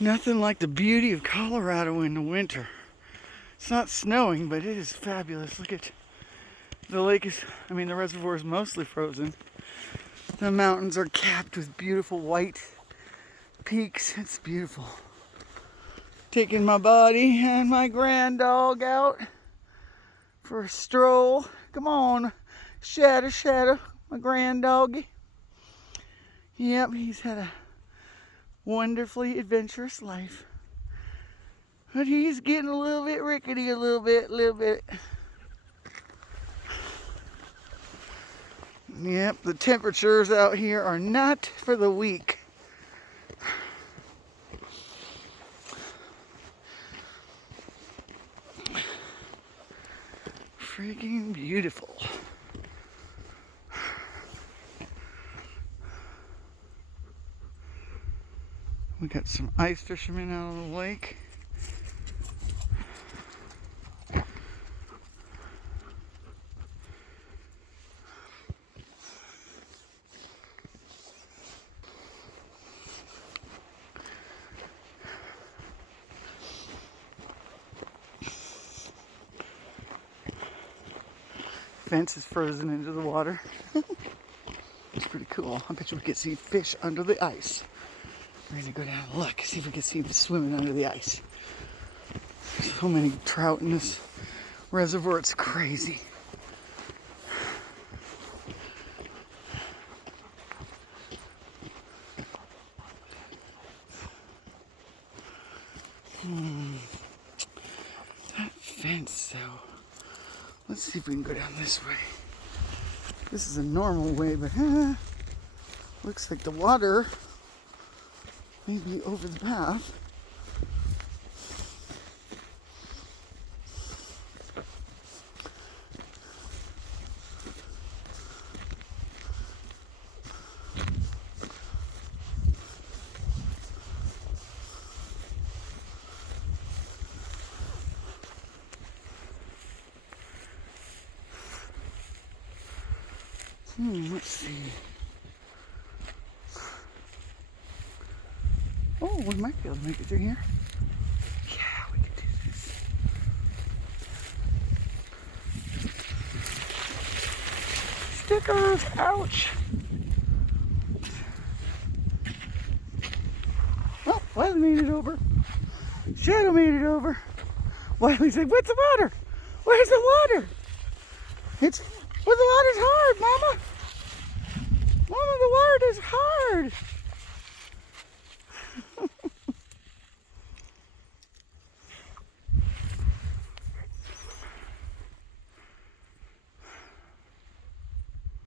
Nothing like the beauty of Colorado in the winter. It's not snowing, but it is fabulous. Look at the lake the reservoir is mostly frozen. The mountains are capped with beautiful white peaks. It's beautiful. Taking my buddy and my grand dog out for a stroll. Come on, Shadow, my grand doggy. Yep, he's had a wonderfully adventurous life. But he's getting a little bit rickety, a little bit. Yep, the temperatures out here are not for the weak. Freaking beautiful. We got some ice fishermen out on the lake. Fence is frozen into the water. It's pretty cool. I bet you we could see fish under the ice. We're gonna go down and look, see if we can see them swimming under the ice. So many trout in this reservoir, it's crazy. That fence though. Let's see if we can go down this way. This is a normal way, but looks like the water may be over the path. Let's see. Oh, we might be able to make it through here. Yeah, we can do this. Stickers! Ouch! Oh, Wiley made it over. Shadow made it over. Wiley said, "What's the water? Where's the water? Well, the water's hard, Mama. Mama, the water is hard."